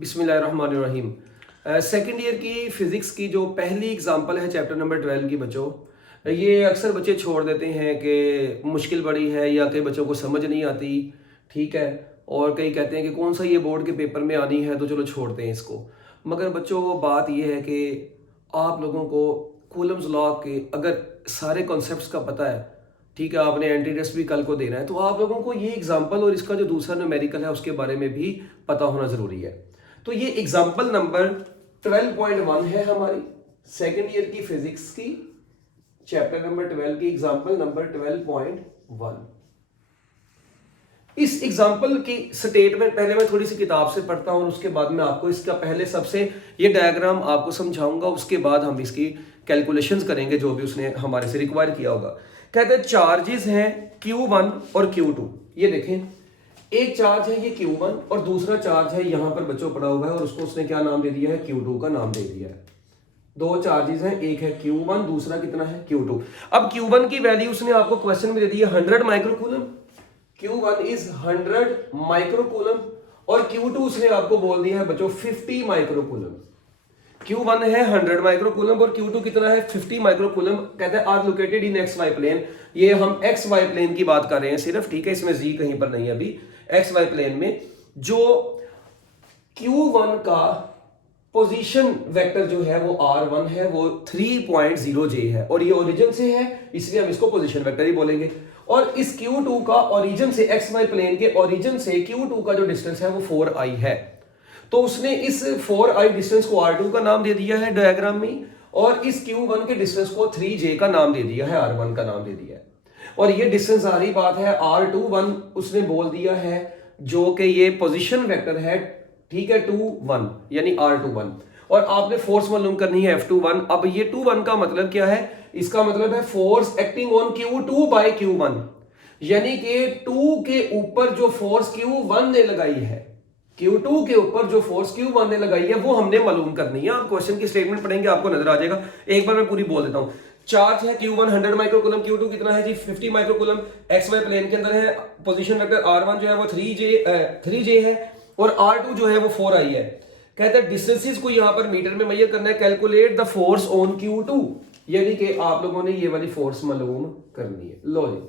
बिस्मिल्लाहिर्रहमानिर्रहीम। Second year की physics की जो पहली एग्जांपल है चैप्टर नंबर 12 की बच्चों, ये अक्सर बच्चे छोड़ देते हैं कि मुश्किल बड़ी है या कई बच्चों को समझ नहीं आती, ठीक है। और कई कहते हैं कि कौन सा ये बोर्ड के पेपर में आनी है तो चलो छोड़ते हैं इसको। मगर बच्चों वो बात ये है कि आप लोगों को कूलम्स लॉ के अगर सारे कॉन्सेप्ट्स का पता है, ठीक है, आपने एंटी टेस्ट भी कल को देना है, तो आप लोगों को ये एग्जांपल और इसका जो दूसरा न्यूमेरिकल है उसके बारे में भी पता होना ज़रूरी है। तो ये एग्जाम्पल नंबर 12.1 है हमारी सेकेंड ईयर की फिजिक्स की चैप्टर नंबर 12 की एग्जाम्पल नंबर 12.1। इस एग्जाम्पल की स्टेटमेंट पहले मैं थोड़ी सी किताब से पढ़ता हूं और उसके बाद मैं आपको इसका पहले सबसे ये डायग्राम आपको समझाऊंगा, उसके बाद हम इसकी कैलकुलेशंस करेंगे जो भी उसने हमारे से रिक्वायर किया होगा। कहते हैं चार्जेस हैं Q1 और Q2। ये देखें, एक चार्ज है ये Q1 और दूसरा चार्ज है यहां पर बच्चों पड़ा हुआ है और उसको उसने क्या नाम दे दिया है, Q2 का नाम दे दिया है। दो चार्जेस हैं, एक है Q1, दूसरा कितना है Q2। अब Q1 की वैल्यू उसने आपको क्वेश्चन में दे दी है 100 माइक्रोकूलम। Q1 इज 100 माइक्रोकूलम और Q2 उसने आपको बोल दिया है बच्चों 50 माइक्रोकूलम। Q1 है 100 माइक्रोकूलम और Q2 कितना है 50 माइक्रोकूलम। कहते हैं are located in X Y plane. ये हम एक्स वाई प्लेन की बात कर रहे हैं सिर्फ, ठीक है, इसमें जी कहीं पर नहीं है अभी। एक्स वाई प्लेन में जो Q1 का पोजीशन वेक्टर जो है वो R1 है, वो 3.0j है और ये ओरिजिन से है इसलिए हम इसको पोजीशन वेक्टर ही बोलेंगे। और इस Q2 का ओरिजिन से एक्स वाई प्लेन के ओरिजिन से Q2 का जो डिस्टेंस है वो 4i है। तो उसने इस 4i डिस्टेंस को R2 का नाम दे दिया है डायग्राम में और इस Q1 के डिस्टेंस को 3j का नाम दे दिया है, R1 का नाम दे दिया है। और ये डिस्टेंस आ रही बात है R21 उसने बोल दिया है जो कि ये पोजीशन वेक्टर है, ठीक है, 2 1 यानी R21। और आपने फोर्स मालूम करनी है F21। अब ये 2 1 का मतलब क्या है, इसका मतलब है force acting on Q2 bye Q1, यानी कि 2 के ऊपर जो फोर्स Q1 ने लगाई है, Q2 के ऊपर जो फोर्स Q1 ने लगाई है वो हमने मालूम करनी है। आप क्वेश्चन की स्टेटमेंट पढ़ेंगे आपको नजर आ जाएगा। एक बार मैं पूरी बोल देता हूं। चार्ज है Q1 100 माइक्रोकूलम, Q2 कितना है जी 50 माइक्रोकूलम। एक्स वाई प्लेन के अंदर है, पोजीशन वेक्टर R1 जो है वो 3j है और R2 जो है वो 4i है। कहते हैं डिस्टेंसेस को यहां पर मीटर में मेजर करना है। Calculate the force on Q2, यानी कि आप लोगों ने ये वाली फोर्स मालूम करनी है। लो जी,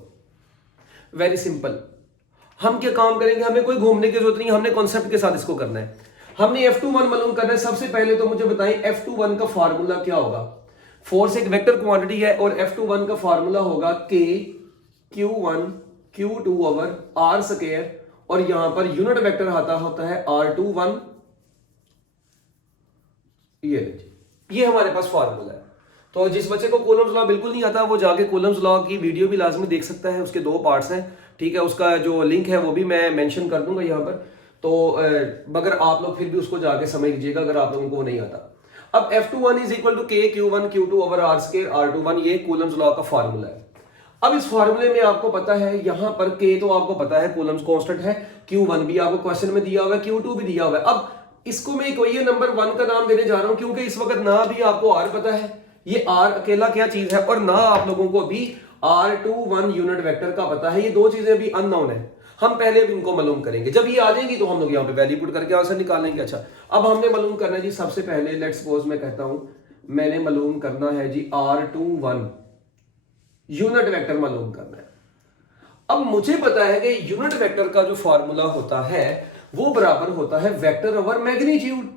वेरी सिंपल। हम क्या काम करेंगे, हमें कोई घूमने की जरूरत नहीं, हमने कॉन्सेप्ट के साथ इसको करना है। हमने F21 मालूम करना है। सबसे पहले तो मुझे बताएं F21 का फार्मूला क्या होगा। फोर्स एक वेक्टर क्वांटिटी है और F21 का फार्मूला होगा K Q1 Q2 over R square और यहां पर यूनिट वेक्टर आता होता है R21। ये हमारे पास फार्मूला है। तो जिस बच्चे को कूलम्स लॉ बिल्कुल नहीं आता वो जाके कूलम्स लॉ की वीडियो भी लाजमी देख सकता है, उसके 2 पार्ट्स हैं, ठीक है। उसका जो लिंक है वो भी मैं मेंशन कर दूंगा यहाँ पर। तो मगर आप लोग फिर भी उसको जाके समझ लीजिएगा अगर आप लोगों को नहीं आता। अब F21 is equal to K Q1 Q2 over R square R21, ये कूलम्स लॉ का फार्मूला है। अब इस फार्मूले में आपको पता है यहां पर K तो आपको पता है कूलम्स कांस्टेंट है, Q1 भी आपको क्वेश्चन में दिया हुआ है, Q2 भी दिया हुआ है। अब इसको मैं कोई नंबर 1 का नाम देने जा रहा हूं क्योंकि इस वक्त ना भी आपको R पता है ये R अकेला क्या चीज है और ना आप लोगों को भी R21 यूनिट वेक्टर का पता है। ये दो चीजें भी अननोन है। हम पहले भी इनको मालूम करेंगे, जब ये आ जाएंगी तो हम लोग यहाँ पे वैल्यू पुट करके आंसर निकालेंगे। अच्छा, अब हमने मालूम करना है जी, सबसे पहले लेट्स सपोज मैं कहता हूं मैंने मालूम करना है जी R21 यूनिट वेक्टर मालूम करना है। अब मुझे पता है कि यूनिट वेक्टर का जो फार्मूला होता है वो बराबर होता है वेक्टर ओवर मैग्नीट्यूड।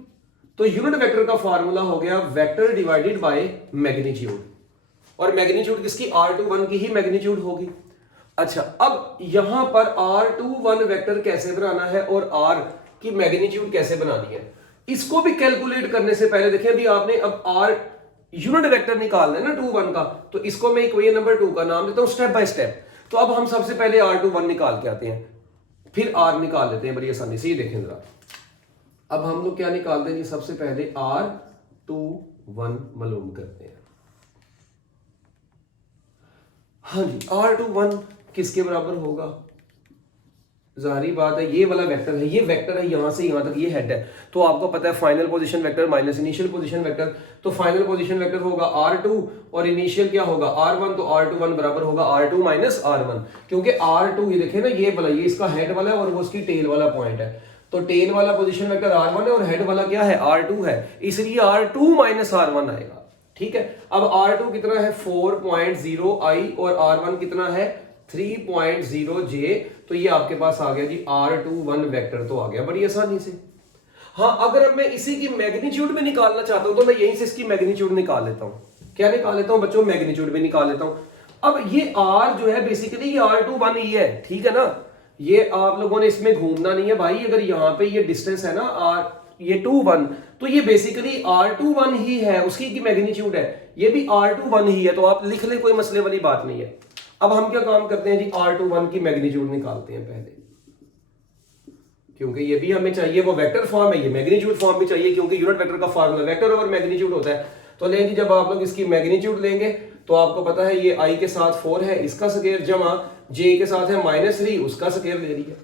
तो यूनिट वेक्टर का फार्मूला हो गया वेक्टर डिवाइडेड बाय मैग्नीट्यूड और मैग्नीट्यूड किसकी, R21 की ही मैग्नीट्यूड होगी। अच्छा, अब यहां पर R21 वेक्टर कैसे बनाना है और R की मैग्नीट्यूड कैसे बनानी है, इसको भी कैलकुलेट करने से पहले देखिए अभी आपने अब R यूनिट वेक्टर निकालना है ना 21 का, तो इसको मैं इक्वेशन नंबर 2 का नाम देता हूं स्टेप बाय स्टेप। तो अब हम सबसे पहले R21 निकाल के आते हैं, फिर R निकाल लेते हैं बड़ी आसानी से। ये देखें जरा, अब हम लोग क्या निकालते हैं जी, सबसे पहले R21 मालूम करते हैं। हाँ जी, R21 किसके बराबर होगा, जाहिर बात है ये वाला वेक्टर है, ये वेक्टर है यहां से यहां तक, ये हेड है। तो आपको पता है final position vector minus initial position vector, तो फाइनल पोजीशन वेक्टर होगा R2 और इनिशियल क्या होगा R1, तो R21 बराबर होगा R2 माइनस R1। क्योंकि R2 ये देखे ना, ये वाला ये इसका हेड वाला है और वो उसकी टेल वाला पॉइंट है। तो टेल वाला पोजीशन वेक्टर R1 है और हेड वाला क्या है R2 है, इसलिए R2 माइनस R1 आएगा। ठीक है, अब R2 कितना है 4.0i और R1 कितना है 3.0j, तो ये आपके पास आ गया जी R21 वेक्टर तो आ गया बड़ी आसानी से। हाँ, अगर अब मैं इसी की मैग्नीट्यूड भी निकालना चाहता हूं तो मैं यहीं से इसकी मैग्नीट्यूड निकाल लेता हूं। क्या निकाल लेता हूं बच्चों, मैग्नीट्यूड भी निकाल लेता हूं। अब ये R जो है बेसिकली ये R21 ही है, ठीक है ना, ये आप लोगों ने इसमें घूमना नहीं है भाई। अगर यहाँ पे ये डिस्टेंस है ना R ये 21, तो ये बेसिकली R21 ही है, उसकी की मैग्नीट्यूड है, ये भी R21 ही है, तो आप लिख ले, कोई मसले वाली बात नहीं है। अब हम क्या काम करते हैं जी, R21 की मैग्नीट्यूड निकालते हैं पहले, क्योंकि ये भी हमें चाहिए, वो वेक्टर फॉर्म है, ये मैग्नीट्यूड फॉर्म भी चाहिए, क्योंकि यूनिट वेक्टर का फॉर्मूला वेक्टर ओवर मैग्नीट्यूड होता है। तो लें जी, जब आप लोग इसकी मैग्नीट्यूड लेंगे तो आपको पता है ये i के साथ 4 है, इसका स्क्वायर, जमा j के साथ है -3, उसका स्क्वायर ले रही है।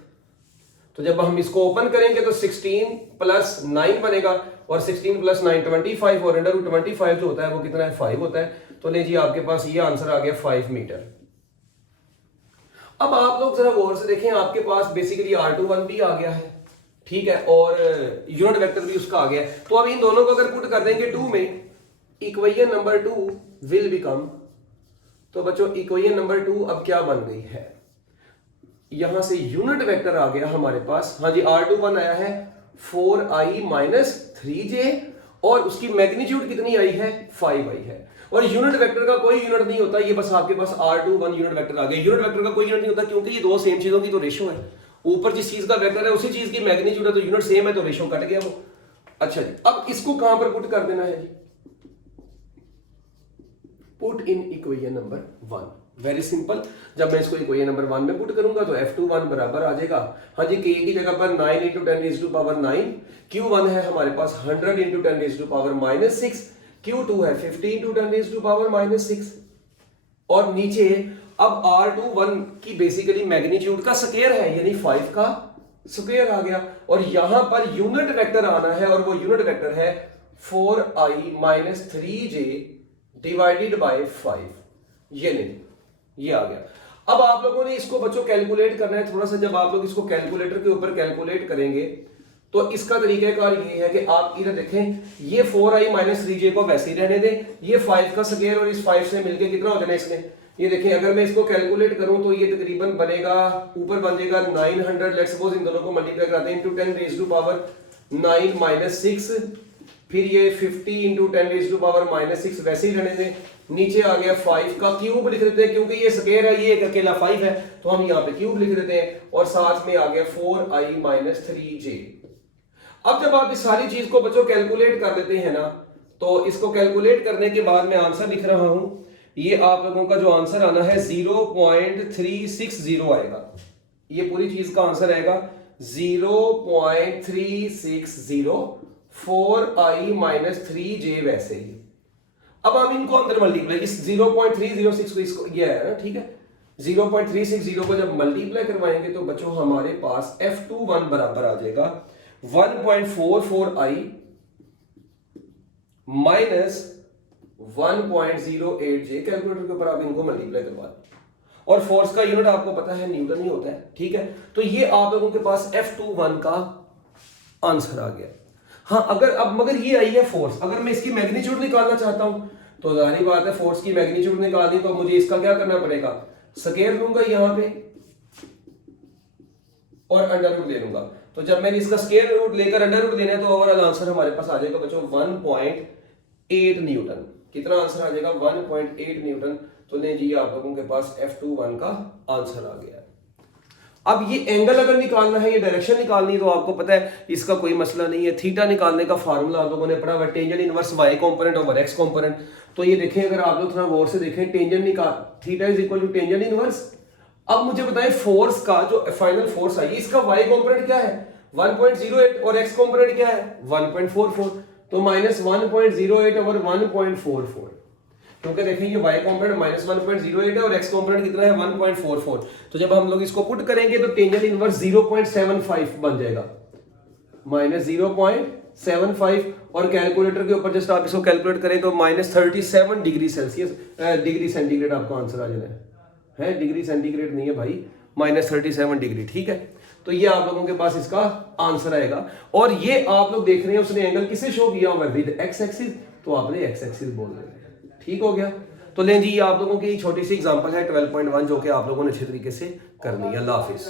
तो जब हम इसको ओपन करेंगे तो 16 + 9 बनेगा, और 16 + 9 25, और √25 जो होता है वो कितना है 5 होता है। तो ले जी, आपके पास ये आंसर आ गया 5 मीटर। अब आप लोग जरा गौर से देखें, आपके पास बेसिकली R21 भी आ गया है, ठीक है, और यूनिट वेक्टर भी उसका आ गया है। तो अब इन दोनों को अगर पुट कर देंगे 2 में, इक्वेशन नंबर 2 विल बिकम, तो बच्चों इक्वेशन नंबर 2 अब क्या बन गई है, यहां से यूनिट वेक्टर आ गया हमारे पास, हाँ जी R21 आया है 4i - 3j, और उसकी मैग्नीट्यूड कितनी आई है 5 आई है। और यूनिट वेक्टर का कोई यूनिट नहीं होता, ये बस आपके पास R21 यूनिट वेक्टर आ गया। यूनिट वेक्टर का कोई यूनिट नहीं होता, क्योंकि ये दो सेम चीजों की तो रेशो है, ऊपर जिस चीज का वेक्टर है उसी चीज की मैग्नीट्यूड है, तो यूनिट सेम है तो रेशो कट गया वो। अच्छा जी, अब इसको कहां पर पुट कर देना है जी, put in equation number 1, very simple. जब मैं इसको इक्वेशन नंबर 1 में पुट करूंगा तो F21 बराबर आ जाएगा, हाँ जी, k की जगह पर 9 × 10⁻⁹, Q1 है हमारे पास 100 × 10⁻⁻6, Q2 है 50 × 10⁻⁻6, और नीचे अब R21 की बेसिकली मैग्नीट्यूड का स्क्वायर है, यानी 5 का स्क्वायर आ गया, और यहां पर यूनिट वेक्टर आना है, और वो यूनिट वेक्टर है 4i - 3j डिवाइडेड बाय 5, ये नहीं, ये आ गया। अब आप लोगों ने इसको बच्चों कैलकुलेट करना है थोड़ा सा। जब आप लोग इसको कैलकुलेटर के ऊपर कैलकुलेट करेंगे तो इसका तरीकाकार ये है कि आप इधर देखें, ये 4i - 3j को वैसे ही रहने दें, ये 5 का स्क्वायर और इस 5 से मिलके कितना हो जाना इसमें, ये देखें, अगर मैं इसको कैलकुलेट करूं तो ये तकरीबन बनेगा, ऊपर बन जाएगा 900, लेट्स सपोज इन दोनों को मल्टीप्लाई कराते हैं, × 10⁻⁹ -6, फिर ये 50 × 10⁻⁻6 वैसे ही रहने दें, नीचे आ गया 5 का क्यूब लिख देते हैं, क्योंकि ये स्क्वायर है, ये एक अकेला 5 है, तो हम यहाँ पे क्यूब लिख देते हैं, और साथ में आ गया 4i - 3j। अब जब आप इस सारी चीज को बच्चों कैलकुलेट कर लेते हैं ना, तो इसको कैलकुलेट करने के बाद मैं आंसर लिख रहा हूं, ये आप लोगों का जो आंसर आना है 0.360 आएगा, ये पूरी चीज का आंसर आएगा 0.360, 4i - 3j वैसे ही। अब हम इनको अंदर मल्टीप्लाई, इस 0.306 को, इसको ये है ना, ठीक है, 0.360 को जब मल्टीप्लाई करवाएंगे तो बच्चों हमारे पास F21 बराबर आ जाएगा 1.44i - 1.08j। कैलकुलेटर के ऊपर आप इनको मल्टीप्लाई करवा दें, और फोर्स का यूनिट आपको पता है न्यूटन ही होता है, ठीक है। तो ये आप लोगों के पास F21 का आंसर आ गया। हाँ, अगर अब मगर ये आई है फोर्स, अगर मैं इसकी मैग्नीट्यूड निकालना चाहता हूं तो जाहिर बात है फोर्स की मैग्नीट्यूड निकालनी, तो मुझे इसका क्या करना पड़ेगा, स्क्वायर लूंगा यहां पे और अंडर रूट ले लूंगा। तो जब मैंने इसका स्क्वायर रूट लेकर अंडर रूट लेना है तो ओवरऑल आंसर हमारे पास आ जाएगा बच्चों 1.8 न्यूटन। कितना आंसर आ जाएगा 1.8 न्यूटन। तो ले जी, आप लोगों के पास F21 का आंसर आ गया। अब ये एंगल अगर निकालना है, ये डायरेक्शन निकालनी है, तो आपको पता है इसका कोई मसला नहीं है। थीटा निकालने का फार्मूला आप लोगों ने पढ़ा हुआ, tangent inverse y component over x component. तो ये देखें, अगर आप लोग थोड़ा गौर से देखें, टेंजेंट निकाल, theta is equal to tangent inverse. अब मुझे बताएं फोर्स का जो फाइनल फोर्स आई, इसका y कंपोनेंट क्या है 1.08 और x कंपोनेंट क्या है 1.44, तो -1.08 ओवर 1.44, क्योंकि देखिए ये y कंपोनेंट -1.08 है और x कंपोनेंट कितना है 1.44। तो जब हम लोग इसको पुट करेंगे तो टेंजेंट इनवर्स 0.75 बन जाएगा, -0.75, और कैलकुलेटर के ऊपर जस्ट आप इसको कैलकुलेट करें तो -37 डिग्री सेल्सियस, डिग्री सेंटीग्रेड आपका आंसर आ जाना है, डिग्री सेंटीग्रेड नहीं है भाई, -37 डिग्री, ठीक है। तो ये आप लोगों के पास इसका आंसर आएगा। और ये आप लोग देख रहे हैं उसने एंगल किसे शो किया हुआ है, विद एक्स एक्सिस, तो आपने एक्स एक्सिस बोल देना। ठीक हो गया। तो लें जी, ये आप लोगों की छोटी सी एग्जांपल है 12.1 जो कि आप लोगों ने अच्छे तरीके से करनी है। अल्लाह हाफिज।